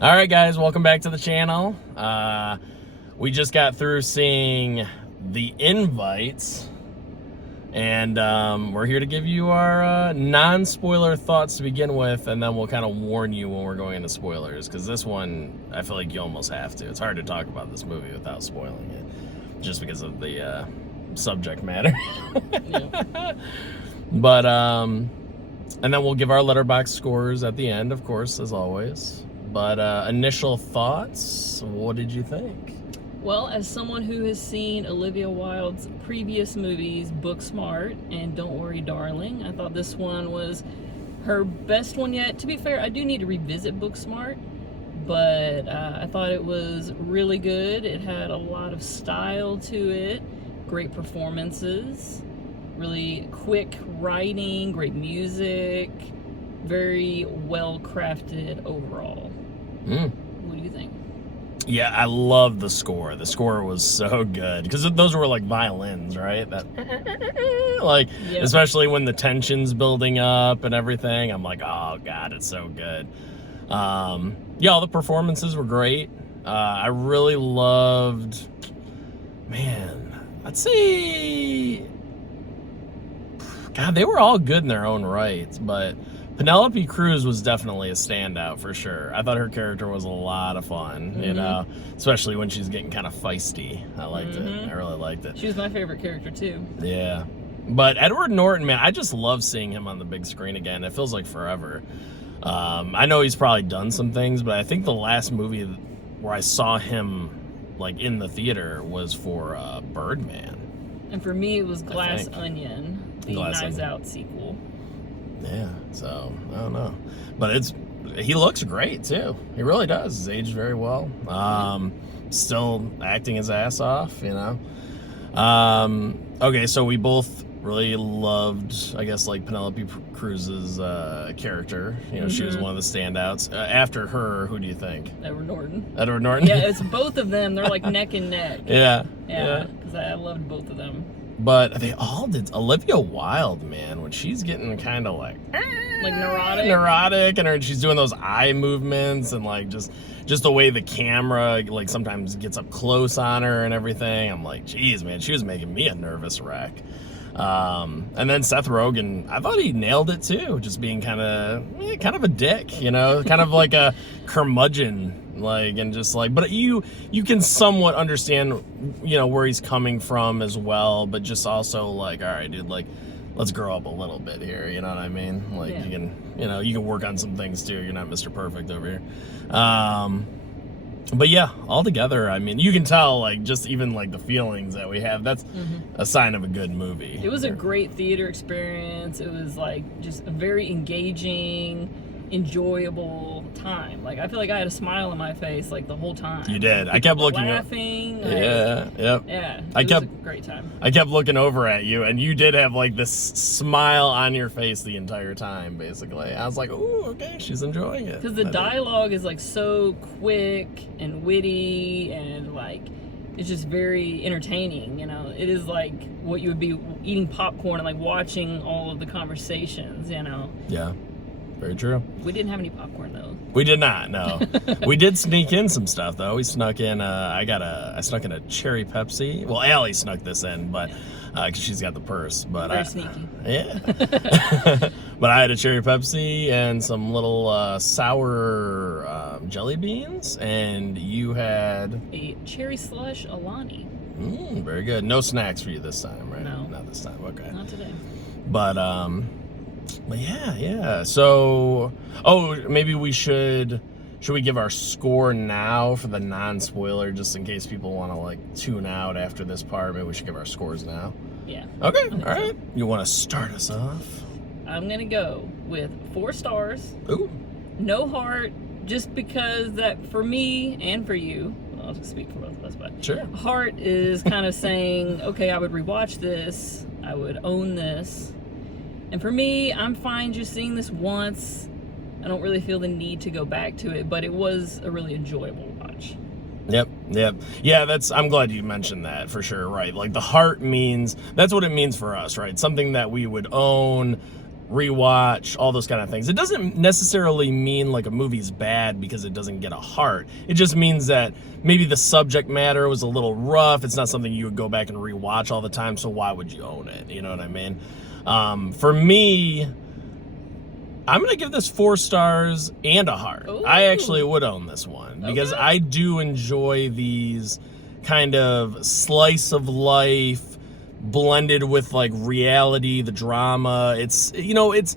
All right, guys, welcome back to the channel. We just got through seeing The Invite, and we're here to give you our non-spoiler thoughts to begin with, and then we'll kind of warn you when we're going into spoilers, because this one, I feel like you almost have to. It's hard to talk about this movie without spoiling it, just because of the subject matter. Yeah. But, and then we'll give our letterbox scores at the end, of course, as always. But initial thoughts, what did you think? Well, as someone who has seen Olivia Wilde's previous movies, Booksmart and Don't Worry Darling, I thought this one was her best one yet. To be fair, I do need to revisit Booksmart, but I thought it was really good. It had a lot of style to it, great performances, really quick writing, great music, very well crafted overall. What do you think? Yeah, I love the score. The score was so good because those were like violins, right? That like, Yeah. especially when the tension's building up and everything. I'm like, oh god, it's so good. Yeah, all the performances were great. I really loved. Man, let's see. God, they were all good in their own rights, but Penelope Cruz was definitely a standout for sure. I thought her character was a lot of fun, you know, especially when she's getting kind of feisty. I liked it. I really liked it. She was my favorite character too. Yeah. But Edward Norton, man, I just love seeing him on the big screen again. It feels like forever. I know he's probably done some things, but I think the last movie where I saw him like in the theater was for Birdman. And for me, it was Glass Onion, the Glass Knives Onion. Out sequel. Yeah, so I don't know, but he looks great too. He really does. He's aged very well. Still acting his ass off, you know. Okay, so we both really loved, I guess, like Penelope Cruz's character. You know, she was one of the standouts. After her, who do you think? Edward Norton. Edward Norton. Yeah, it's both of them. They're like neck and neck. Yeah. Yeah, because I loved both of them. But they all did. Olivia Wilde, man, when she's getting kind of like neurotic, and she's doing those eye movements and like just the way the camera like sometimes gets up close on her and everything. I'm like, geez, man, she was making me a nervous wreck. And then Seth Rogen, I thought he nailed it too, just being kind of a dick, you know, kind of like a curmudgeon. Like, and just like, but you can somewhat understand, you know, where he's coming from as well, but just also like, all right, dude, like, let's grow up a little bit here, you know what I mean? Like, Yeah. you can work on some things too. You're not Mr. Perfect over here. But yeah, altogether, I mean, you can tell, like, just even like the feelings that we have, that's a sign of a good movie. It was a great theater experience. It was like just a very engaging, enjoyable time. Like, I feel like I had a smile on my face like the whole time. You did. I kept looking laughing. Like, yeah, yep. Yeah. I It kept was a great time. I kept looking over at you, and you did have like this smile on your face the entire time, basically. I was like, ooh, okay, she's enjoying it. Because the I think. dialogue is like so quick and witty and like it's just very entertaining, you know. It is like what you would be eating popcorn and like watching all of the conversations, you know. Yeah, very true. We didn't have any popcorn though. We did not, no. We did sneak in some stuff though. We snuck in. I snuck in a cherry Pepsi. Well, Allie snuck this in, but because she's got the purse. But Very sneaky. Yeah. But I had a cherry Pepsi and some little sour jelly beans, and you had A cherry slush Alani. very good. No snacks for you this time, right? No. Not this time. Okay. Not today. But yeah. So, maybe we should we give our score now for the non-spoiler, just in case people want to like tune out after this part? Maybe we should give our scores now. Yeah. Okay. All right. You want to start us off? I'm gonna go with 4 stars. Ooh. No heart, just because that for me and for you, I'll just speak for both of us, but Sure. heart is kind of saying, okay, I would rewatch this, I would own this. And for me, I'm fine just seeing this once. I don't really feel the need to go back to it, but it was a really enjoyable watch. Yep. Yeah, I'm glad you mentioned that for sure, right? Like the heart means, that's what it means for us, right? Something that we would own rewatch, all those kind of things. It doesn't necessarily mean like a movie's bad because it doesn't get a heart. It just means that maybe the subject matter was a little rough. It's not something you would go back and rewatch all the time, so why would you own it? You know what I mean? For me, I'm going to give this 4 stars and a heart. Ooh. I actually would own this one because I do enjoy these kind of slice of life blended with like reality, the drama. It's, you know, it's,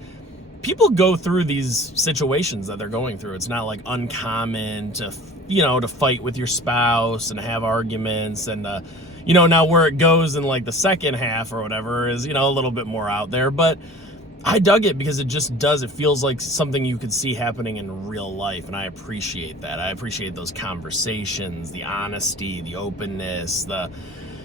people go through these situations that they're going through. It's not like uncommon to, you know, to fight with your spouse and have arguments and, you know, now where it goes in like the second half or whatever is, you know, a little bit more out there, but I dug it because it just does. It feels like something you could see happening in real life, and I appreciate that. I appreciate those conversations, the honesty, the openness, the,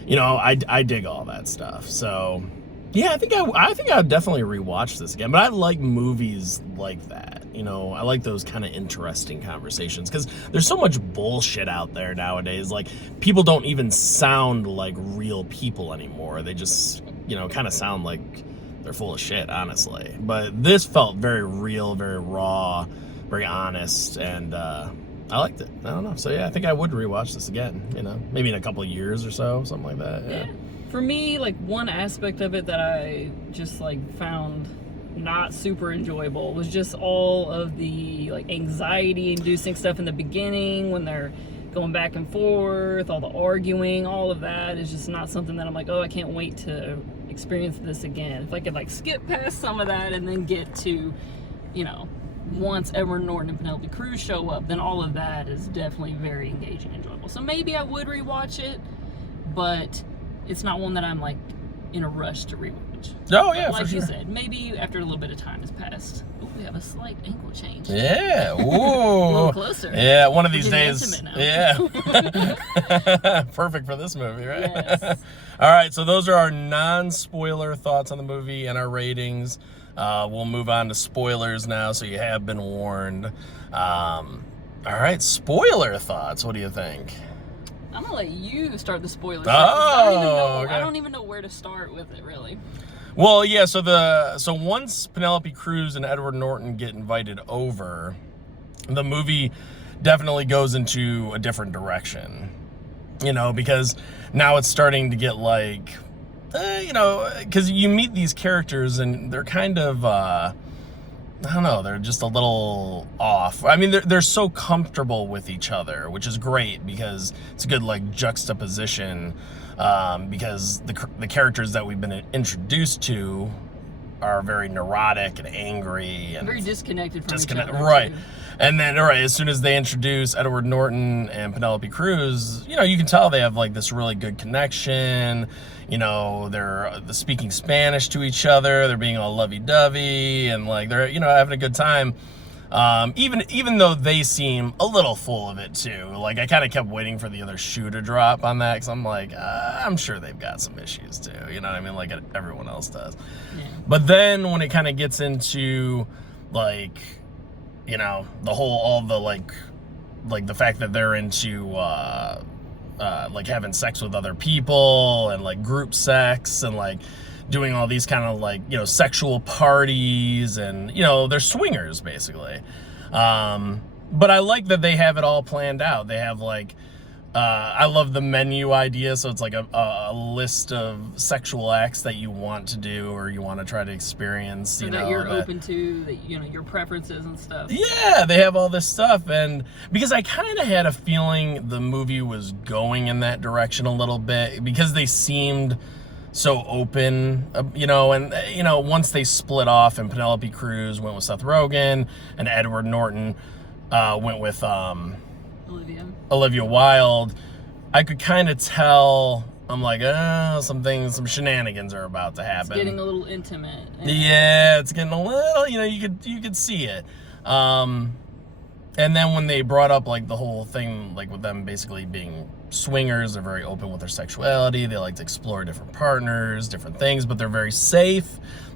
you know, I dig all that stuff. So, yeah, I think I'd definitely rewatch this again. But I like movies like that. You know, I like those kind of interesting conversations because there's so much bullshit out there nowadays. Like, people don't even sound like real people anymore. They just, you know, kind of sound like they're full of shit, honestly. But this felt very real, very raw, very honest, and I liked it. I don't know. So yeah, I think I would rewatch this again, you know, maybe in a couple of years or so, something like that. Yeah. For me, like, one aspect of it that I just like found not super enjoyable was just all of the like anxiety inducing stuff in the beginning when they're going back and forth, all the arguing, all of that is just not something that I'm like, oh, I can't wait to experience this again. If I could like skip past some of that and then get to, you know, once Edward Norton and Penelope Cruz show up, then all of that is definitely very engaging and enjoyable. So maybe I would rewatch it, but it's not one that I'm like in a rush to rewatch. Oh yeah, like for sure. You said, maybe after a little bit of time has passed. Ooh, we have a slight angle change. Yeah, ooh, a little closer. Yeah, one of these days. Yeah, perfect for this movie, right? Yes. All right, so those are our non-spoiler thoughts on the movie and our ratings. We'll move on to spoilers now, so you have been warned. All right, spoiler thoughts. What do you think? I'm gonna let you start the spoilers. Oh, I don't even know where to start with it, really. Well, yeah. So once Penelope Cruz and Edward Norton get invited over, the movie definitely goes into a different direction. You know, because now it's starting to get like, you know, because you meet these characters and they're kind of, I don't know, they're just a little off. I mean, they're so comfortable with each other, which is great because it's a good like juxtaposition. Because the characters that we've been introduced to are very neurotic and angry and very disconnected from each other. Right. Too. And then, all right, as soon as they introduce Edward Norton and Penelope Cruz, you know, you can tell they have like this really good connection. You know, they're speaking Spanish to each other. They're being all lovey-dovey and like they're, you know, having a good time. Even though they seem a little full of it too. Like I kind of kept waiting for the other shoe to drop on that because I'm like, I'm sure they've got some issues too. You know what I mean? Like everyone else does. Yeah. But then when it kind of gets into like, you know, all the like the fact that they're into like having sex with other people and like group sex and like doing all these kind of like, you know, sexual parties and, you know, they're swingers basically. But I like that they have it all planned out. They have like, I love the menu idea. So it's like a list of sexual acts that you want to do or you want to try to experience. So that you're open to, that, you know, your preferences and stuff. Yeah, they have all this stuff. And because I kind of had a feeling the movie was going in that direction a little bit because they seemed so open, you know, and, you know, once they split off and Penelope Cruz went with Seth Rogen and Edward Norton went with Olivia Wilde, I could kind of tell, I'm like, some shenanigans are about to happen. It's getting a little intimate. Yeah, it's getting a little, you know, you could see it. And then when they brought up like the whole thing, like with them basically being swingers, they're very open with their sexuality. They like to explore different partners, different things, but they're very safe.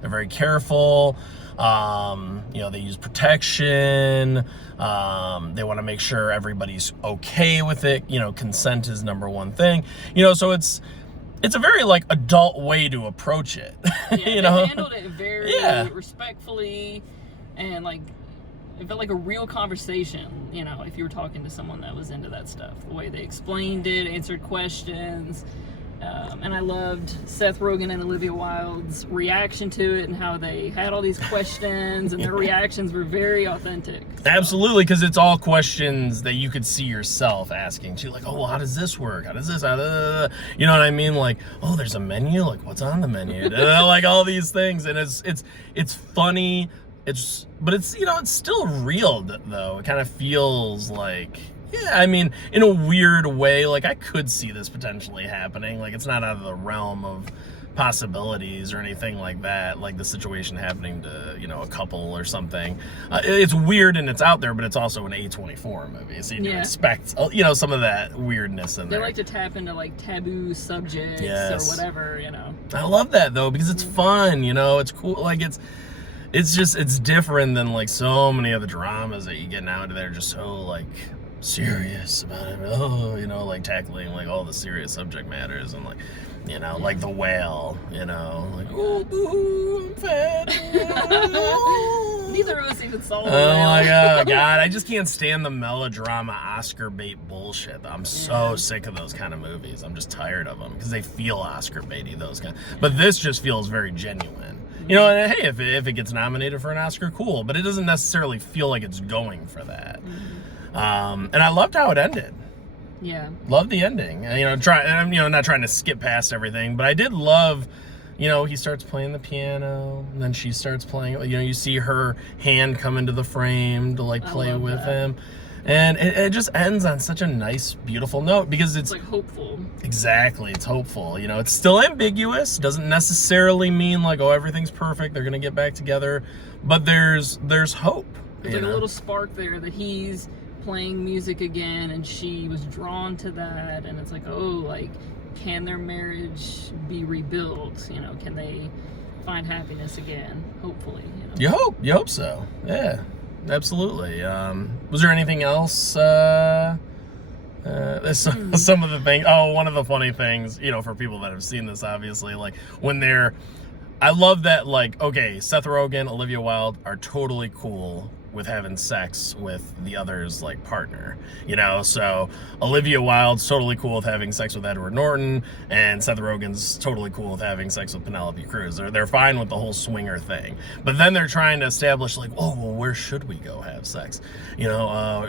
They're very careful. You know, they use protection. They want to make sure everybody's okay with it. You know, consent is number one thing. You know, so it's it's a very like adult way to approach it. Yeah, you know, they handled it very respectfully, and like it felt like a real conversation. You know, if you were talking to someone that was into that stuff, the way they explained it, answered questions. And I loved Seth Rogen and Olivia Wilde's reaction to it, and how they had all these questions, and their reactions were very authentic. So. Absolutely, because it's all questions that you could see yourself asking too. Like, oh, well, how does this work? How does this? You know what I mean? Like, oh, there's a menu. Like, what's on the menu? Like all these things, and it's funny. But it's it's still real though. It kind of feels like. Yeah, I mean, in a weird way, like, I could see this potentially happening. Like, it's not out of the realm of possibilities or anything like that, like the situation happening to, a couple or something. It's weird and it's out there, but it's also an A24 movie, so you expect, some of that weirdness in there. They like to tap into, like, taboo subjects or whatever, I love that, though, because it's fun, it's cool, like, it's different than, like, so many of the dramas that you get now that are just so, like, serious about it, like tackling like all the serious subject matters, and like like The Whale, like, oh boo, I'm fat. Neither of us even saw The Oh Whale. my god, I just can't stand the melodrama Oscar bait bullshit. I'm so sick of those kind of movies. I'm just tired of them because they feel Oscar baity, those kind. But this just feels very genuine. And hey, if it gets nominated for an Oscar, cool, but it doesn't necessarily feel like it's going for that. And I loved how it ended. Yeah. Loved the ending. I'm not trying to skip past everything, but I did love, he starts playing the piano, and then she starts playing, you see her hand come into the frame to like play with him. And it just ends on such a nice, beautiful note, because it's like hopeful. Exactly, it's hopeful. It's still ambiguous. Doesn't necessarily mean like, oh, everything's perfect, they're gonna get back together, but there's hope. There's like a little spark there that he's playing music again, and she was drawn to that, and it's like, oh, like, can their marriage be rebuilt? Can they find happiness again? Hopefully, You hope so. Yeah, absolutely. Was there anything else? Some of the things. Oh, one of the funny things, for people that have seen this, obviously, like when I love that, like, okay, Seth Rogen, Olivia Wilde are totally cool with having sex with the other's like partner, so Olivia Wilde's totally cool with having sex with Edward Norton, and Seth Rogen's totally cool with having sex with Penelope Cruz. They're fine with the whole swinger thing, but then they're trying to establish like, oh, well, where should we go have sex? How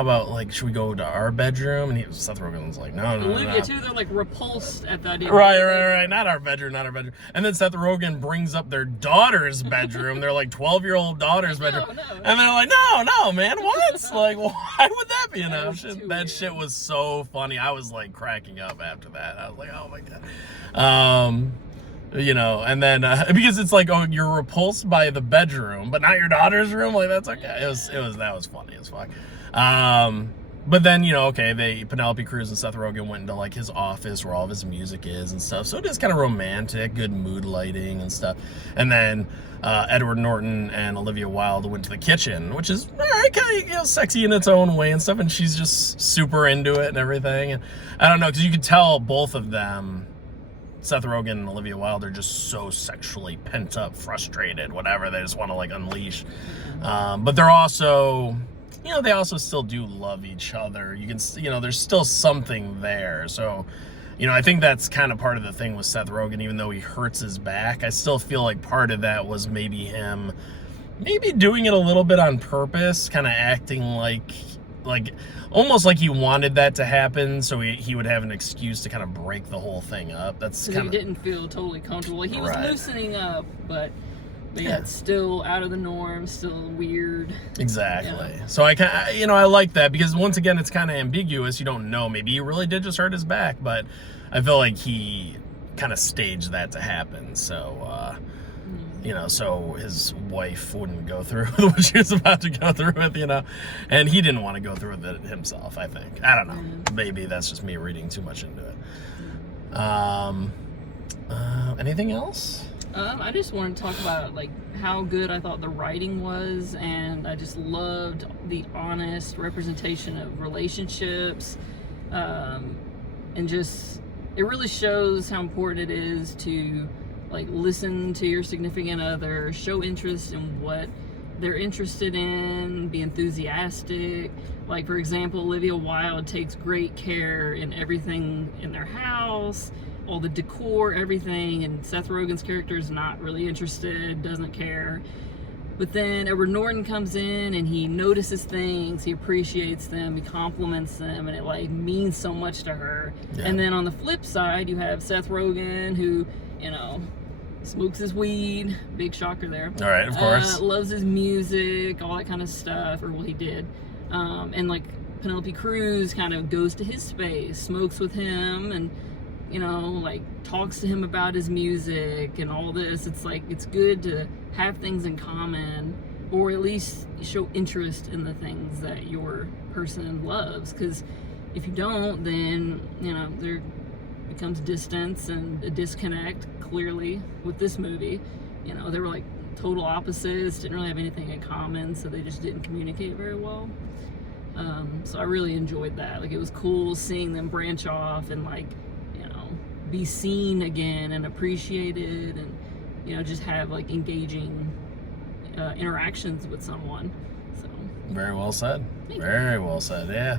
about like, should we go to our bedroom? And Seth Rogen's like, no. Olivia too, they're like repulsed at that idea. Right, not our bedroom. And then Seth Rogen brings up their daughter's bedroom, their like 12-year-old daughter's bedroom. No. And they're like, no, man, what? Like, why would that be an option? That shit was so funny. I was like cracking up after that. I was like, oh my god. And then because it's like, oh, you're repulsed by the bedroom, but not your daughter's room. Like, that's okay. That was funny as fuck. But then, Penelope Cruz and Seth Rogen went into like his office where all of his music is and stuff. So it is kind of romantic, good mood lighting and stuff. And then Edward Norton and Olivia Wilde went to the kitchen, which is kind of sexy in its own way and stuff. And she's just super into it and everything. And I don't know, because you could tell both of them, Seth Rogen and Olivia Wilde, are just so sexually pent up, frustrated, whatever. They just want to like unleash. But they're also, they also still do love each other. You can, there's still something there. So, I think that's kind of part of the thing with Seth Rogen, even though he hurts his back. I still feel like part of that was maybe him doing it a little bit on purpose, kind of acting like almost like he wanted that to happen, so he would have an excuse to kind of break the whole thing up. That's kind of, he didn't feel totally comfortable. He was loosening up, but it's still out of the norm, still weird. Exactly. So I like that, because once again, it's kind of ambiguous. You don't know. Maybe he really did just hurt his back, but I feel like he kind of staged that to happen. So, so his wife wouldn't go through with what she was about to go through with, and he didn't want to go through with it himself, I think. I don't know. Maybe that's just me reading too much into it. Anything else? I just wanted to talk about like how good I thought the writing was, and I just loved the honest representation of relationships, and just it really shows how important it is to like listen to your significant other, show interest in what they're interested in, be enthusiastic. Like, for example, Olivia Wilde takes great care in everything in their house, all the decor, everything, and Seth Rogen's character is not really interested, doesn't care. But then Edward Norton comes in and he notices things, he appreciates them, he compliments them, and it like means so much to her. Yeah. And then on the flip side, you have Seth Rogen, who, you know, smokes his weed, big shocker there. All right, of course. Loves his music, all that kind of stuff, or well, he did. And like Penelope Cruz kind of goes to his space, smokes with him, and, you know, like talks to him about his music and all this. It's like, it's good to have things in common, or at least show interest in the things that your person loves. Because if you don't, then, you know, there becomes distance and a disconnect, clearly, with this movie. You know, they were like total opposites, didn't really have anything in common, so they just didn't communicate very well. So I really enjoyed that. Like, it was cool seeing them branch off and, like, you know, be seen again and appreciated, and, you know, just have like engaging interactions with someone. So Very well said. Thank Very well said. Yeah.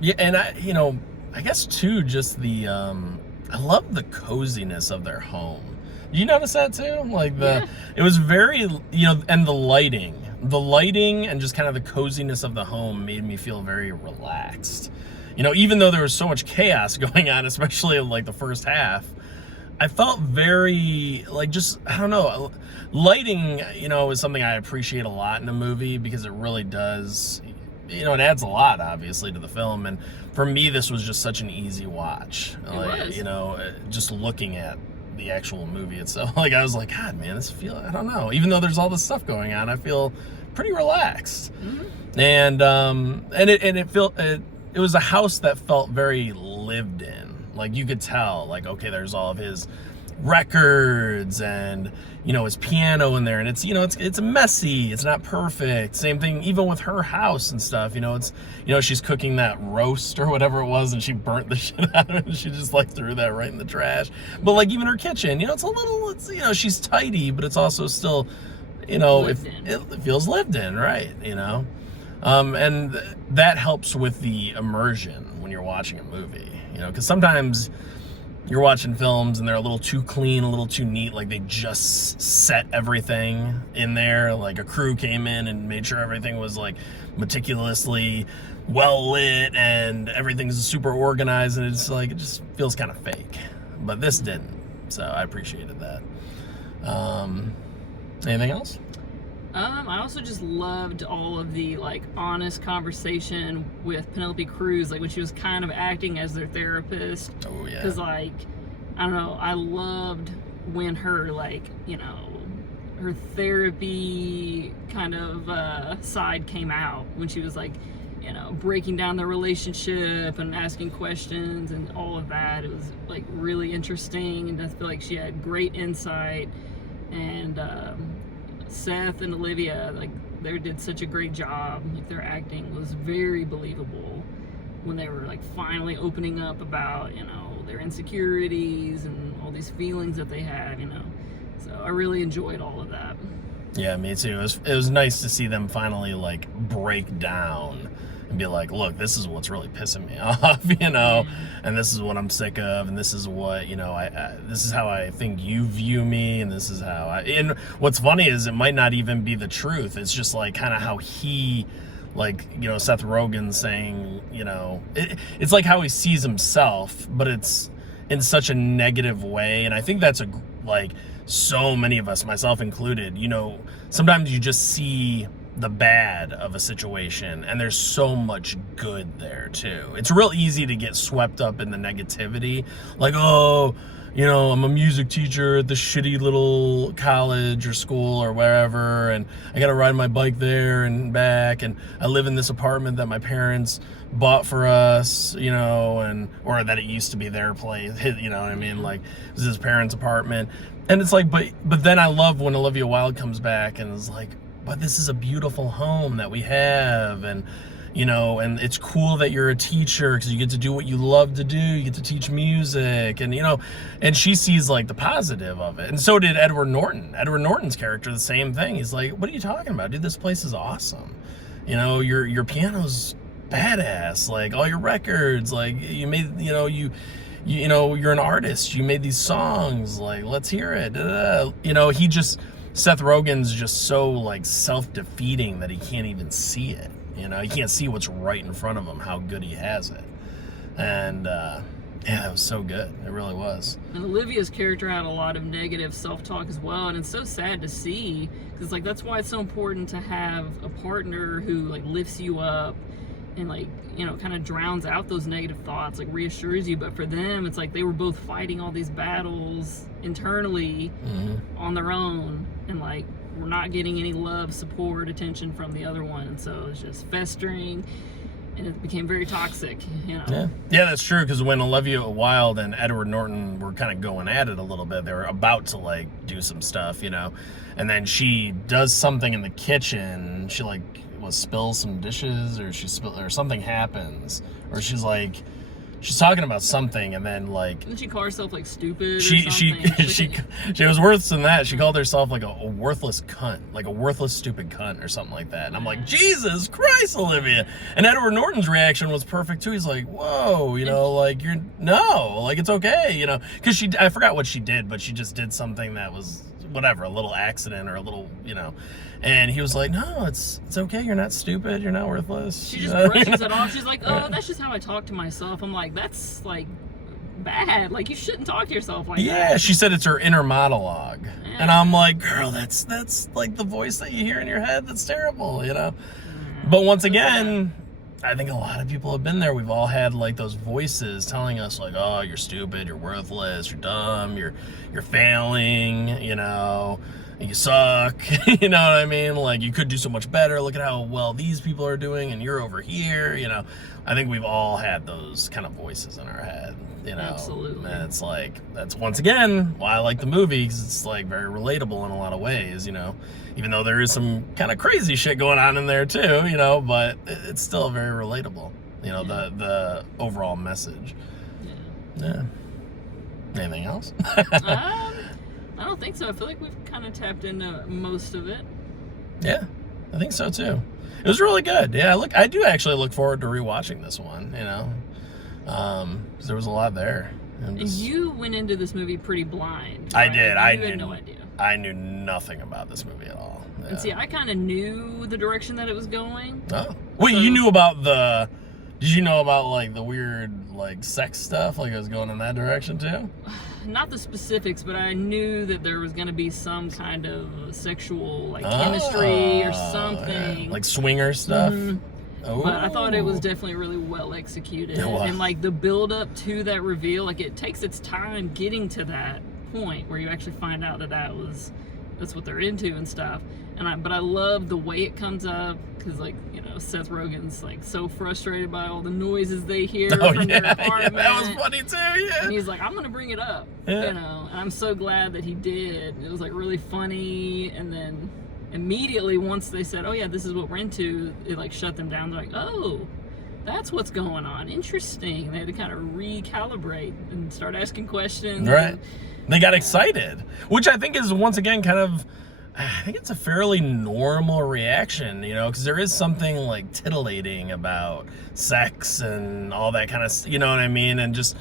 Yeah, and I guess too, just the I love the coziness of their home. You notice that too? Like it was very, you know, and the lighting and just kind of the coziness of the home made me feel very relaxed. You know, even though there was so much chaos going on, especially in like the first half, I felt very, like, just, I don't know, lighting, you know, is something I appreciate a lot in a movie, because it really does, you know, it adds a lot, obviously, to the film. And for me, this was just such an easy watch. Like, you know, just looking at the actual movie itself, like, I was like, God, man, I don't know, even though there's all this stuff going on, I feel pretty relaxed. Mm-hmm. And it was a house that felt very lived in. Like, you could tell, like, okay, there's all of his records and, you know, his piano in there, and it's, you know, it's messy, it's not perfect. Same thing even with her house and stuff. You know, it's, you know, she's cooking that roast or whatever it was, and she burnt the shit out of it, and she just like threw that right in the trash. But like, even her kitchen, you know, it's you know, she's tidy, but it's also still, you know, it feels lived in, right? You know, and that helps with the immersion when you're watching a movie. You know, because sometimes you're watching films and they're a little too clean, a little too neat. Like, they just set everything in there. Like, a crew came in and made sure everything was like meticulously well lit and everything's super organized, and it's like, it just feels kind of fake. But this didn't, so I appreciated that. Anything else? I also just loved all of the like honest conversation with Penelope Cruz, like when she was kind of acting as their therapist. Oh yeah. Because like, I don't know, I loved when her, like, you know, her therapy kind of side came out, when she was like, you know, breaking down the relationship and asking questions and all of that. It was like really interesting, and I feel like she had great insight. And Seth and Olivia, like, they did such a great job. Like, their acting was very believable when they were like finally opening up about, you know, their insecurities and all these feelings that they had, you know. So I really enjoyed all of that. Yeah, me too. It was nice to see them finally like break down and be like, look, this is what's really pissing me off, you know, and this is what I'm sick of, and this is what, you know, this is how I think you view me, and this is how and what's funny is it might not even be the truth. It's just like kind of how he, like, you know, Seth Rogen saying, you know, it's like how he sees himself, but it's in such a negative way. And I think that's like so many of us, myself included, you know, sometimes you just see the bad of a situation, and there's so much good there too. It's real easy to get swept up in the negativity, like, oh, you know, I'm a music teacher at the shitty little college or school or wherever, and I gotta ride my bike there and back, and I live in this apartment that my parents bought for us, you know, and or that it used to be their place, you know what I mean, like, it was his parents' apartment. And it's like, but then I love when Olivia Wilde comes back and is like, but this is a beautiful home that we have, and, you know, and it's cool that you're a teacher because you get to do what you love to do. You get to teach music, and, you know, and she sees like the positive of it. And so did Edward Norton. Edward Norton's character, the same thing. He's like, what are you talking about, dude? This place is awesome. You know, your piano's badass. Like, all your records, like, you made, you know, you know, you're an artist. You made these songs. Like, let's hear it. You know, Seth Rogen's just so like self-defeating that he can't even see it. You know, he can't see what's right in front of him, how good he has it. And yeah, that was so good. It really was. And Olivia's character had a lot of negative self-talk as well, and it's so sad to see, because like that's why it's so important to have a partner who like lifts you up and, like, you know, kind of drowns out those negative thoughts, like reassures you. But for them, it's like they were both fighting all these battles internally on their own, and like we're not getting any love, support, attention from the other one, and so it's just festering, and it became very toxic, you know. Yeah, that's true, because when Olivia Wilde and Edward Norton were kind of going at it a little bit, they were about to like do some stuff, you know, and then she does something in the kitchen. She like spills some dishes, or something happens, or she's talking about something, and then like, didn't she call herself like stupid? She was worse than that. She called herself like a worthless cunt, like a worthless stupid cunt or something like that. And I'm like, Jesus Christ, Olivia. And Edward Norton's reaction was perfect too. He's like, whoa, you know, like it's okay, you know, because I forgot what she did, but she just did something that was whatever, a little accident or a little, you know. And he was like, no, it's okay. You're not stupid. You're not worthless. She just brushes it off. She's like, oh, that's just how I talk to myself. I'm like, that's like bad. Like, you shouldn't talk to yourself like that. Yeah, she said it's her inner monologue. Yeah. And I'm like, girl, that's like the voice that you hear in your head. That's terrible, you know. But once again, I think a lot of people have been there. We've all had like those voices telling us like, oh, you're stupid, you're worthless, you're dumb, you're failing, you know, you suck. You know what I mean? Like, you could do so much better. Look at how well these people are doing, and you're over here, you know. I think we've all had those kind of voices in our head, you know. Absolutely. And it's like, that's once again why I like the movie, because it's like very relatable in a lot of ways, you know. Even though there is some kind of crazy shit going on in there too, you know, but it's still very relatable, you know, the overall message. Yeah. Anything else? I don't think so. I feel like we've kind of tapped into most of it. Yeah, I think so too. It was really good. Yeah, I do actually look forward to rewatching this one, you know, because there was a lot there. And you went into this movie pretty blind. I right? did. You had no idea. I knew nothing about this movie at all. Yeah. And see, I kind of knew the direction that it was going. Oh. Wait, so, you knew about did you know about like the weird like sex stuff? Like it was going in that direction too? Not the specifics, but I knew that there was going to be some kind of sexual like chemistry or something. Yeah. Like swinger stuff? Mm-hmm. Oh. But I thought it was definitely really well executed. And like the build up to that reveal, like it takes its time getting to that point where you actually find out that that's what they're into and stuff. But I love the way it comes up, because like, you know, Seth Rogen's like so frustrated by all the noises they hear from their apartment. Yeah, that was funny too. Yeah. And he's like, I'm gonna bring it up. Yeah. You know, and I'm so glad that he did. It was like really funny, and then immediately once they said, oh yeah, this is what we're into, it like shut them down. They're like, oh, that's what's going on. Interesting. They had to kind of recalibrate and start asking questions. Right. They got excited, which I think is once again I think it's a fairly normal reaction, you know, because there is something like titillating about sex and all that kind of, you know what I mean? And just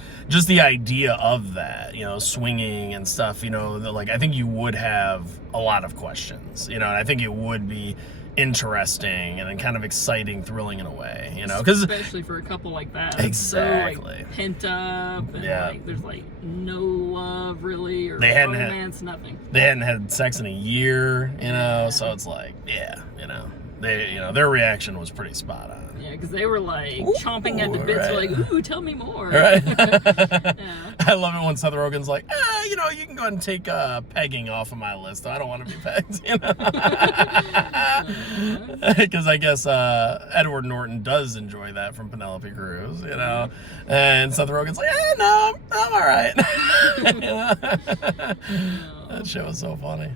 the idea of that, you know, swinging and stuff, you know, like I think you would have a lot of questions, you know, and I think it would be interesting and then kind of exciting, thrilling in a way, you know, because especially for a couple like that, exactly, so, like, pent up, and like there's like no love really, or romance, nothing. They hadn't had sex in a year, you know, so it's like, yeah, you know, their reaction was pretty spot on. Yeah, because they were like chomping at the bits, right. Like, ooh, tell me more. Right. I love it when Seth Rogen's like, you know, you can go ahead and take pegging off of my list. I don't want to be pegged, you know. Because I guess Edward Norton does enjoy that from Penelope Cruz, you know. And Seth Rogen's like, no, I'm all right. You know? That shit was so funny.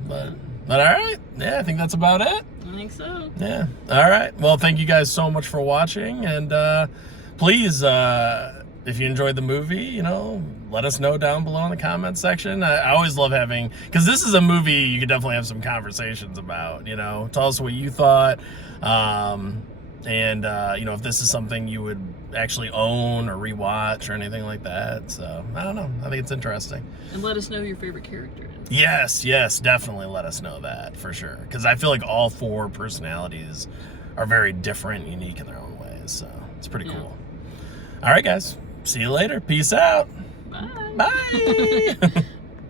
But But all right. Yeah, I think that's about it. I think so. Yeah. All right. Well, thank you guys so much for watching. And please, if you enjoyed the movie, you know, let us know down below in the comments section. I always love having, because this is a movie you could definitely have some conversations about, you know. Tell us what you thought. And, you know, if this is something you would actually own or rewatch or anything like that. So, I don't know. I think it's interesting. And let us know who your favorite character is. Yes, definitely let us know that, for sure. Because I feel like all 4 personalities are very different, unique in their own ways. So, it's pretty cool. All right, guys. See you later. Peace out. Bye. Bye.